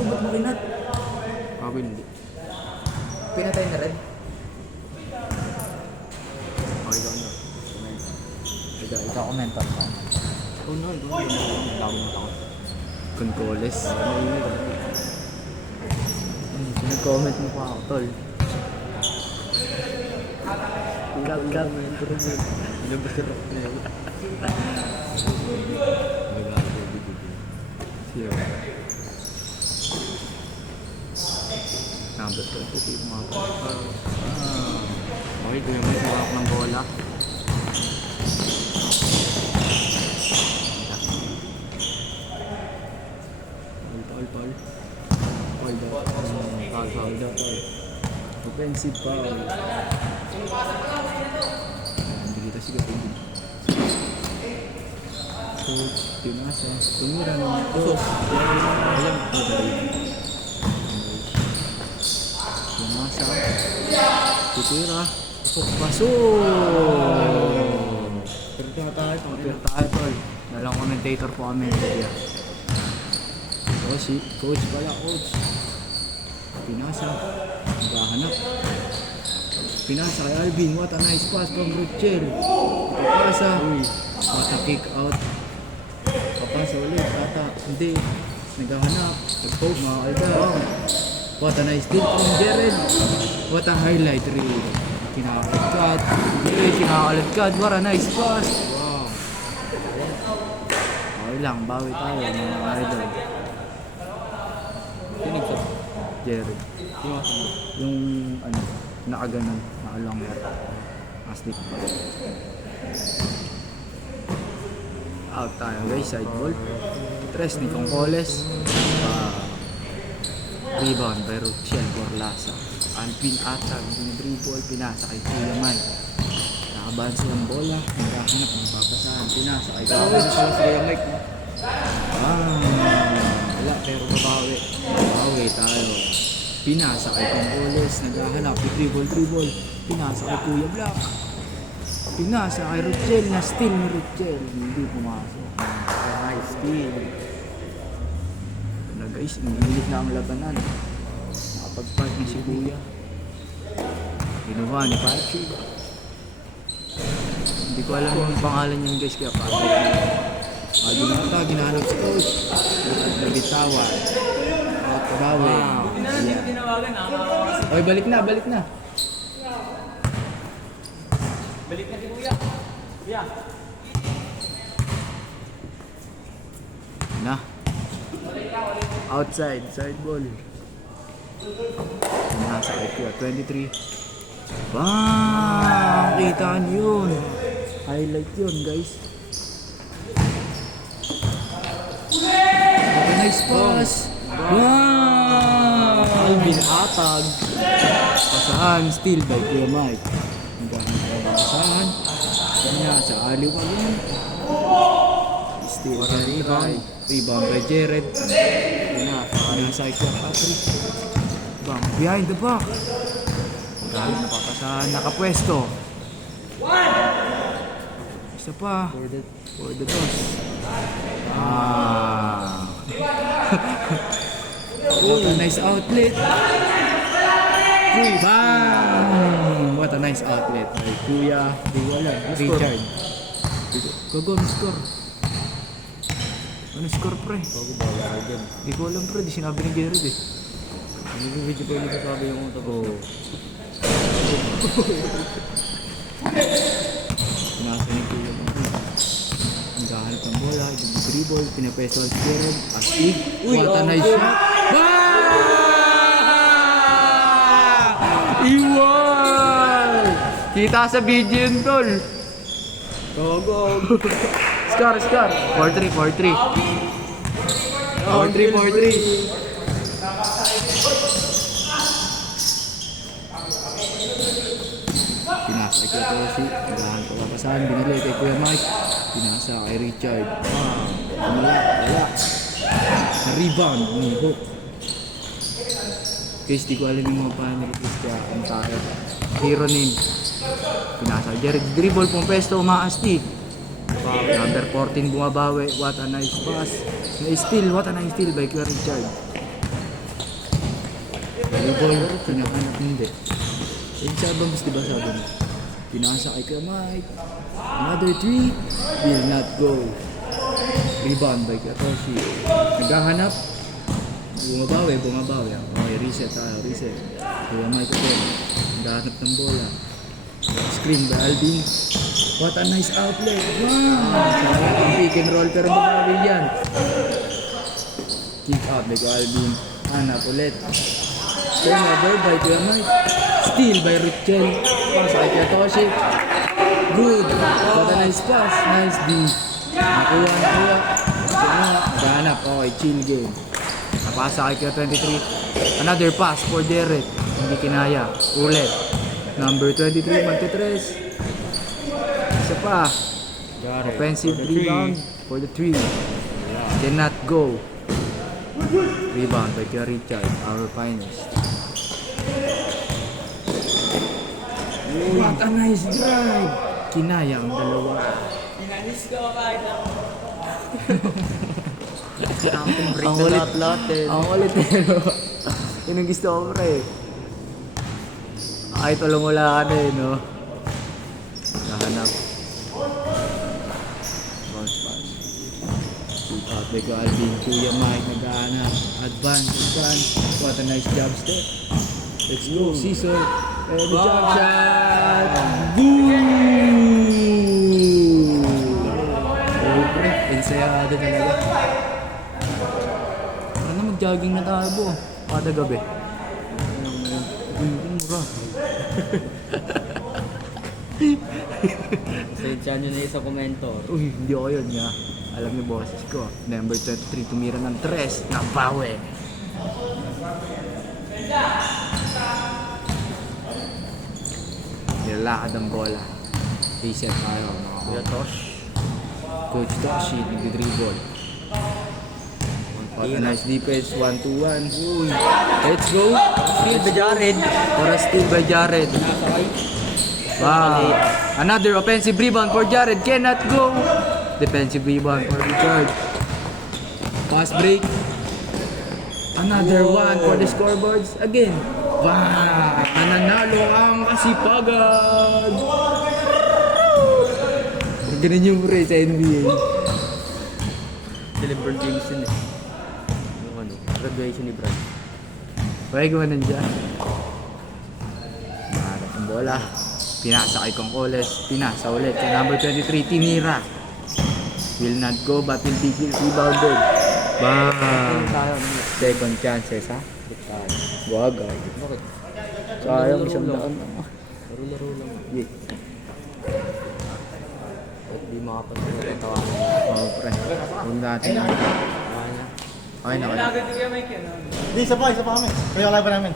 Gago, ba't makinat? Ako hindi. Pinatay na rin. Okay lang na. Ikaw commentor mo. Oh no, ikaw na. Dami na ako. Concoles. Pinag-comment mo pa ako, tol. Cut. Labas ka rock na yun. Sino? Number 23 mga po. Okay, kuya mo yung ng bola. Tol. Hold up. Offensive foul. Hindi kita siya pwede. So, pinasa. Tumira naman ito. Alam. Pinasa. Tutira. Paso! Pero tayo, tol. Nalang commentator po kami. Oh, si coach pala, coach. Pinasa. Naghahanap. Pinasa kay Alvin. What a nice pass from Richel. Papasa. What a kick out. Papasa ulit. Tata. Hindi. Naghahanap. Nag-poke mga kalda. What a nice steal from Jared. What a highlight reel. Kinakaligkad. Hindi. Kinakaligkad. What a nice pass. Wow. Okay lang. Bawi tayo mga idol. Tinig ka. Jared. Yung ano, nakaganon, nakalong hair. Astik pa. Out tayo guys, side ball. Tres ni Concoles. Rebound by Ruchel Borlasa. Alvin Atag, dribble, pinasa kay Kuya Mike. Nakabansa yung bola, naghahanap ng papasahan. Pinasa kay Kuya Mike. Wala, pero babawi. Babawi tayo. Pinasa kay Concoles, naghahanap. Dribble. Pinasa kay Kuya Black. Pinasa kay Ruchel, na steal ni Ruchel. Hindi pumasok. Nice steal. Ito na guys, inilit na ang labanan. Nakapag-park na si Kuya. Ginawa ni Patrick. Hindi ko alam yung pangalan niyan guys, kaya Patrick. Ginata, ginahanap si coach. Nabitawan. Bawi. Oy, balik na. Balik na si Kuya. Kuya. Na. Outside, side ball. Nasa kay Kuya, 23. Bang! Kita niyo yun. Highlight yun, guys. Nice pass. Wow! Alvin Atag. Pasahan, steal by Kuya Mike. Pasahan. Kanya sa aliwa yun. Steal by rebound. Rebound by Jared. Nasa kay Kuya Patrick. Bang, behind the back. Dahil napapasahan, nakapwesto. Isa pa. For the toss. What a nice outlet. Bang! What a nice outlet. Ay, Kuya. Di ko alam. Richard. Gago, ano score? Ano score, pre? Di ko alam, pre. Di sinabi ni Jared eh. Video pa yung nagsasabi yung utak ko. Nasa ni Kuya. Naghahanap ng bola, dribble, pinapeso si Jared, astig, what a nice shot. Iwan! Kita sa video yun, tol. Go! Score. 4-3. 4-3. Pinasa kay Kuya Tosi, naghahanap pa papasahan, binili kay Kuya Mike, pinasa kay Richard. Wala. Rebound, hook. Guys, di ko alam yung mga panalitis kaya ang tayo. Hero name. Pinasa Jared, dribble pong pesto, umaasti. Number 14 bumabawi, what a nice pass. What a nice steal by Kuya Richard. Volleyball, pinahanap hindi. Yung sabang di ba sabi mo? Pinasa kay Kuya Mike. Another 3. Will not go. Rebound by Katoshi. Naghahanap. Bumabawi. Okay, reset tayo, reset. Kuya Mike ulit. Naghahanap ng bola. Screen by Alvin. What a nice outlet. Wow! Sayang ang pick and roll pero bumawi yan. Kick out by Alvin. Hanap ulit. Turnover by Kuya Mike. Steal by Richel. Pass kay Katoshi. Good. What a nice pass. Nice D. Nakuha. Naghahanap. Okay, chill game. Napasa kay Kuya 23. Another pass for Derek. Hindi kinaya. Ulit. Number 23, magte-tres. Isa pa. Offensive rebound for the 3. Cannot go. Rebound by Kuya Richard, our finest. What a nice drive! Kinaya ang dalawa. Pinanis ko kahit ako. Ang ulit-lahat eh. Ang ulit pero yun ang gusto ko pre. Kahit walang-wala ka na eh, no? Nahanap. Bounce pass. Shoot out by Kuya Alvin. Kuya Mike naghahanap. Advance. What a nice job step. Let's go, Cecil. And the jump shot. Boom! Oh, pre. Ensayado talaga. Ano mag-jogging na tayo, kada gabi. Mura. Sensya nyo na sa komento. Uy, hindi ako yun nga. Alam niyo boses ko. Number 23, tumira ng 3. Nabawi. Nilalakad ang bola. Reset tayo. Kuya Tosh. Coach Toshi, nag-dribble. What a nice defense, 1-2-1. Uy. Let's go. Steal by Jared. For a steal by Jared. Wow. Another offensive rebound for Jared. Cannot go. Defensive rebound for Richard. Pass break. Another one for the scoreboards. Again. Wow. Nananalo ang kasipagan. Ganun yung pre sa NBA. Si LeBron James yun eh. Yung ano, graduation ni Brad. Pwede ko nandiyan. Maharap ang bola. Pinasa kay Concoles. Pinasa ulit. Kay number 23, tinira. Will not go but will be rebounded. Bang! Second chances ha? Wag. Bakit? Sayang isang daan. Laro-laro lang. Yeah. At di makapansin na tawanan. Oh, pre. Huwag natin. Kaya na. Okay na. Nagad ko yung mic yun. Hindi, isa pa kami. Kaya live pa namin.